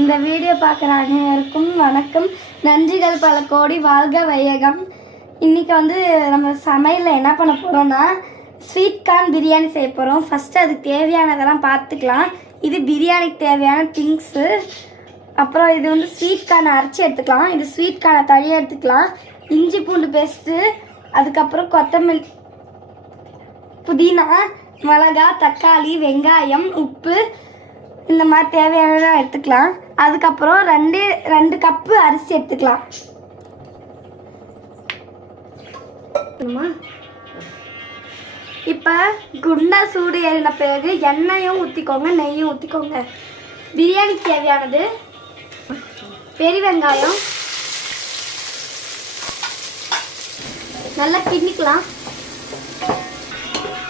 இந்த வீடியோ பார்க்குற அனைவருக்கும் வணக்கம். நன்றிகள் பல கோடி, வாழ்க வையகம். இன்றைக்கி நம்ம சமையலில் என்ன பண்ண போகிறோன்னா ஸ்வீட் கார்ன் பிரியாணி செய்ய போகிறோம். ஃபஸ்ட்டு அதுக்கு தேவையானதெல்லாம் பார்த்துக்கலாம். இது பிரியாணிக்கு தேவையான திங்ஸு. அப்புறம் இது ஸ்வீட் கார்னை அரைச்சி எடுத்துக்கலாம். இது ஸ்வீட் கார்னை தனியாக எடுத்துக்கலாம். இஞ்சி பூண்டு பேஸ்ட்டு, அதுக்கப்புறம் கொத்தமல்லி, புதினா, மிளகா, தக்காளி, வெங்காயம், உப்பு, இந்த மாதிரி தேவையானதாக எடுத்துக்கலாம். அதுக்கப்புறம் ரெண்டு கப்பு அரிசி எடுத்துக்கலாம். இப்போ குண்டா சூடு ஏறின பிறகு எண்ணெயும் ஊற்றிக்கோங்க, நெய்யும் ஊற்றிக்கோங்க. பிரியாணிக்கு தேவையானது பெரிய வெங்காயம் நல்லா கிண்டிக்கலாம்.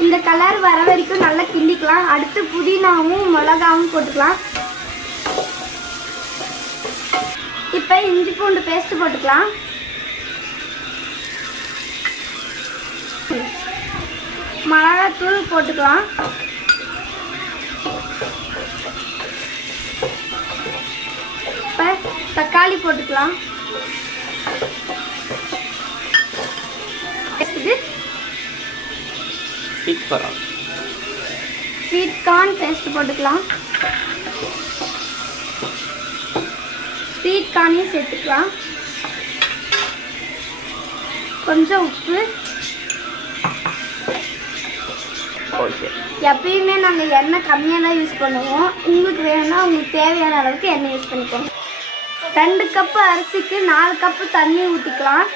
இந்த கலர் வர வரைக்கும் நல்லா கிண்டிக்கலாம். அடுத்து புதினாவும் மிளகாவும் போட்டுக்கலாம். இப்போ இஞ்சி பூண்டு பேஸ்ட் போட்டுக்கலாம். மிளகாத்தூள் போட்டுக்கலாம். இப்போ தக்காளி போட்டுக்கலாம். ஸ்வீட் கார்ன் பேஸ்ட் போட்டுக்கலாம். ஸ்வீட் கார்னையும் சேர்த்துக்கலாம். கொஞ்சம் உப்பு. எப்பயுமே நாங்கள் எண்ணெய் கம்மியாக தான் யூஸ் பண்ணுவோம். உங்களுக்கு வேணும்னா உங்களுக்கு தேவையான அளவுக்கு எண்ணெய் யூஸ் பண்ணிக்கோங்க. 2 கப்பு அரிசிக்கு 4 கப்பு தண்ணி ஊற்றிக்கலாம்.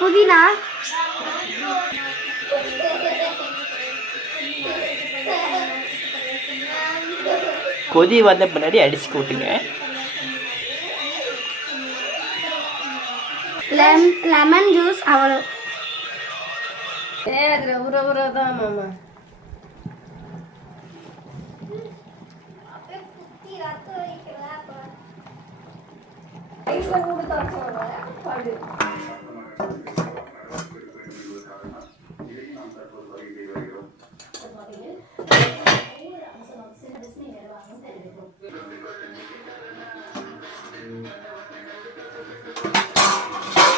புதினா, கொதி வந்த பின்னாடி அடிச்சு கூட்டுங்க. லெமன் ஜூஸ் அவ்வளோ. தான் மாமா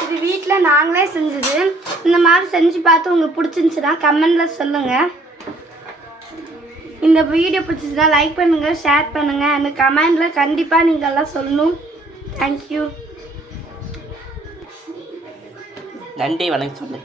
இது வீட்டில் நாங்களே செஞ்சது. இந்த மாதிரி செஞ்சு பார்த்து உங்களுக்கு பிடிச்சிருந்துச்சுன்னா கமெண்டில் சொல்லுங்கள். இந்த வீடியோ பிடிச்சிச்சுன்னா லைக் பண்ணுங்கள், ஷேர் பண்ணுங்கள். அந்த கமெண்டில் கண்டிப்பாக நீங்கள் எல்லாம் சொல்லணும். தேங்க்யூ. நன்றி, வணக்கம் சொல்லு.